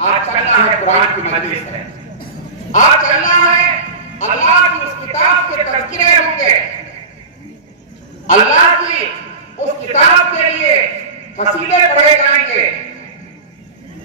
آج چلنا ہے قرآن کی مجلس ہے، آج چلنا ہے اللہ کی اس کتاب کے تذکرے ہوں گے، اللہ کی اس کتاب کے لیے قصیدے پڑھے جائیں گے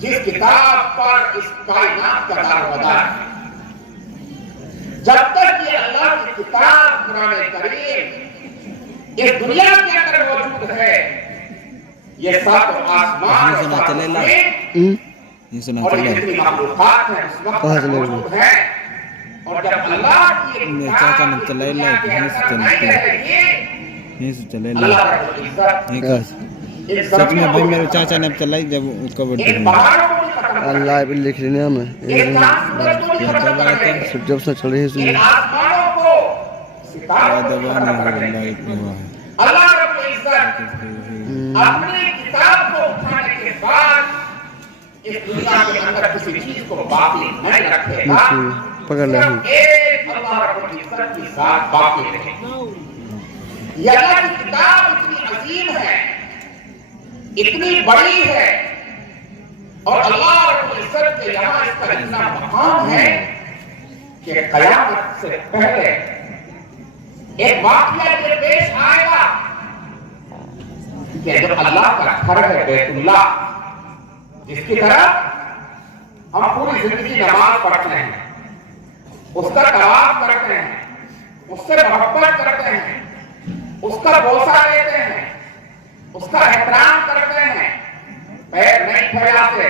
جس کتاب پر اس کائنات کا دار و مدار ہے۔ جب تک یہ اللہ کی کتاب قرآن کریم اس دنیا کے اندر موجود ہے، یہ سات آسمان اور سات زمین یہ سنا اور چلا یہ جتنی مخلوقات ہیں اس وقت تک موجود ہیں، اور جب اللہ کی چاچا نے کتاب چلائی دنیا کے یہیں سے اندر چلائی نہیں رہے گی، یہیں سے چلے اللہ رب العزت نہیں کہا ان سچ میں زمینوں بھائی کو میرے چاچا نے چلائی جب اس کا بڑے ان پہاڑوں کو بھی ختم کر اللہ بھی لکھ رہی ہمیں ان چاند سورج کو بھی ختم کر دیں گے، جب سے چل رہی ان ہے آسمانوں کو ستاروں کو بھی ختم کر دیں گے۔ اللہ رب العزت اپنی کتاب کو اٹھانے کے بعد اس دنیا کے اندر کسی چیز کو باقی نہیں رکھے گا، پکڑ لے صرف ایک اللہ رب العزت کی ذات باقی رہے گی۔ یہ اللہ کی کتاب اتنی عظیم ہے، اتنی بڑی ہے، اور اللہ رب العزت کے یہاں اس کا اتنا مقام ہے کہ قیامت سے پہلے ایک واقعہ یہ پیش آئے گا کہ جب اللہ کا گھر ہے بیت اللہ، جس کی طرف ہم پوری زندگی نماز پڑھتے ہیں، اس کا طواف کرتے ہیں، اس سے محبت کرتے ہیں، اس کا بوسہ لیتے ہیں، اس کا احترام کرتے ہیں، پیر نہیں پھیلاتے،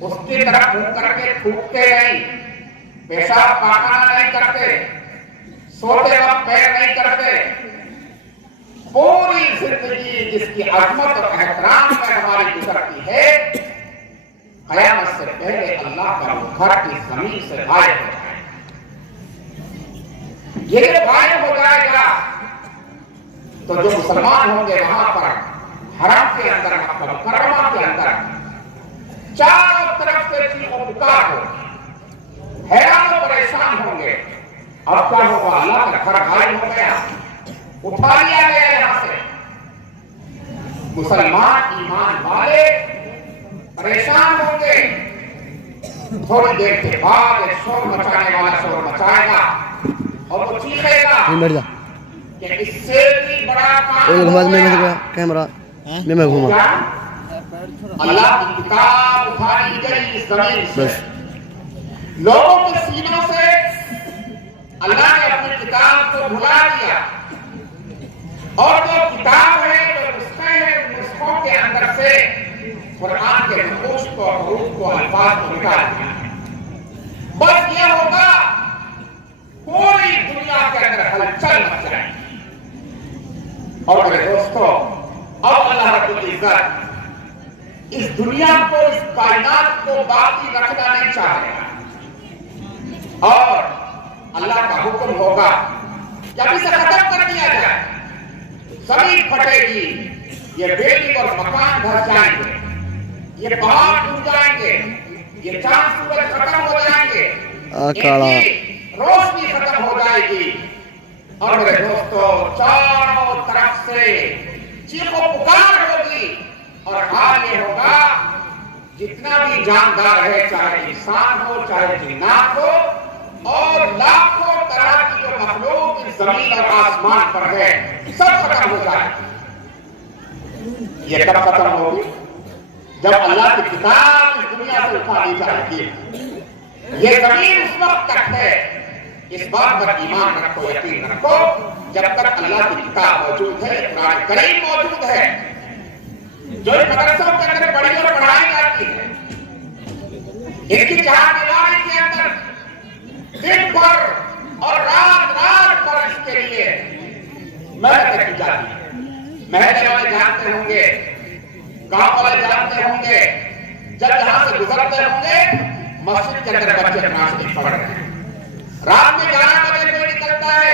اس کی طرف منہ کر کے تھوکتے نہیں، پیشاب پاخانہ نہیں کرتے، سوتے وقت پیر نہیں کرتے، پوری زندگی جس کی عظمت اور احترام میں ہماری گزرتی ہے، قیامت سے پہلے اللہ کا وہ گھر کی زمین سے غائب ہو جائے گا۔ یہ جب غائب ہو جائے گا تو جو مسلمان ہوں گے وہاں پر حرم کے اندر، مکہ مکرمہ کے اندر چاروں طرف سے چیخ و پکار ہوگی، حیران و پریشان ہوں گے۔ اب کیا ہوگا؟ اللہ کا گھر غائب ہو گیا، اٹھا لیا گیا یہاں سے۔ مسلمان ایمان والے پریشان ہوں گے، تھوڑی دیر کے بعد ایک شور مچانے والا شور مچائے گا اور وہ چیخے گا کہ اس سے بھی بڑا کام ہو گیا۔ کیمرہ میں گھوما کیا؟ اللہ کی کتاب اٹھا لی گئی اس زمین سے، لوگوں کے سینوں سے اللہ نے اپنی کتاب کو بھلا دیا، اور جو کتاب ہے، جو نسخے ہیں، ان نسخوں کے اندر سے قرآن کے نقوش کو، حروف کو، الفاظ کو نکال دیا۔ بس یہ ہوگا پوری دنیا کے اندر ہلچل مچ جائے گی۔ اور میرے دوستو، اب اللہ رب العزت اس دنیا کو، اس کائنات کو باقی رکھنا نہیں چاہے گا، اور اللہ کا حکم ہوگا کہ اب اسے ختم کر دیا جائے، زمین پھٹے گی، یہ بلڈنگ اور مکان دھس جائیں گے، یہ پہاڑ ٹوٹ جائیں گے، یہ چاند سورج ختم ہو جائیں گے، ان کی روشنی ختم ہو جائے گی، اور میرے دوستو چاروں طرف سے چیخ و پکار ہوگی، اور حال یہ ہوگا جتنا بھی جاندار ہے، چاہے انسان ہو، چاہے جنات ہو، اور لاکھوں طرح کی جو مخلوق اس زمین اور آسمان پر ہے، سب ختم ہو جائے گی۔ یہ کب ختم ہوگی؟ جب اللہ کی کتاب اس دنیا سے اٹھا لی جائے گی۔ یہ زمین اس وقت تک ہے، اس بات پر ایمان رکھو، یقین رکھو، جب تک اللہ کی کتاب موجود ہے، قرآن کریم موجود ہے، جو مدرسوں کے اندر پڑھی اور پڑھائی جاتی ہے، ان کی چار دیواری کے اندر دن بھر اور رات رات پر اس کے لیے محنت کی جاتی ہے۔ محلے والے جانتے ہوں گے، گاؤں والے جانتے ہوں گے، جب یہاں سے گزرتے ہوں گے، مسجد کے اندر بچے نماز نہیں پڑھ رہے ہیں، رات میں 11 بجے کوئی نکلتا ہے،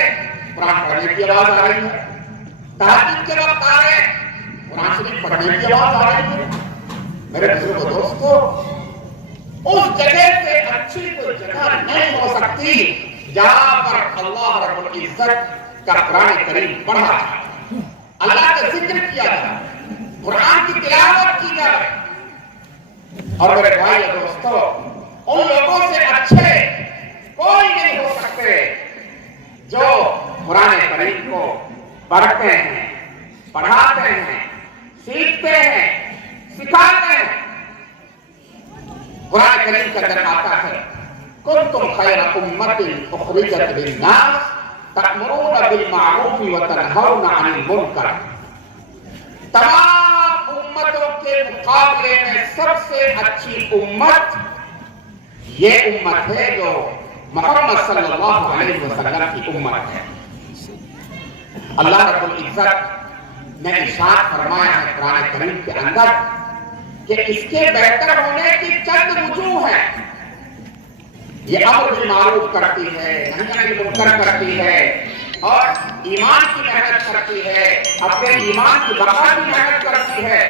قرآن پڑھنے کی آواز آ رہی ہے، تہجد کے وقت آ رہے ہیں، قرآن شریف پڑھنے کی آواز آ رہی ہے۔ میرے بزرگوں دوستو، اس جگہ سے اچھی کوئی جگہ نہیں ہو سکتی جہاں پر اللہ رب العزت کا قرآن کریم پڑھا جائے، اللہ کا ذکر کیا جائے، قرآن کی تلاوت کی جائے، اور میرے بھائی اور دوستو، ان لوگوں سے اچھے کوئی نہیں ہو سکتے جو قرآن کریم کو پڑھتے ہیں، پڑھاتے ہیں، سیکھتے ہیں، سکھاتے ہیں۔ قرآن کریم کے اندر آتا ہے کنتم خیر امت اخرجت للناس تأمرون بالمعروف وتنہون عن المنکر۔ تمام امتوں کے مقابلے میں سب سے اچھی امت یہ امت ہے جو محمد صلی اللہ علیہ وسلم کی امت ہے۔ اللہ رب العزت نے ارشاد فرمایا ہے قرآن کریم کے اندر کہ اس کے بہتر ہونے کی چند وجوہ ہیں۔ یہ امر بالمعروف کرتی ہے، نہی عن المنکر کرتی ہے، اور ایمان کی محنت کرتی ہے، اپنے ایمان کی بقا کی محنت کرتی ہے۔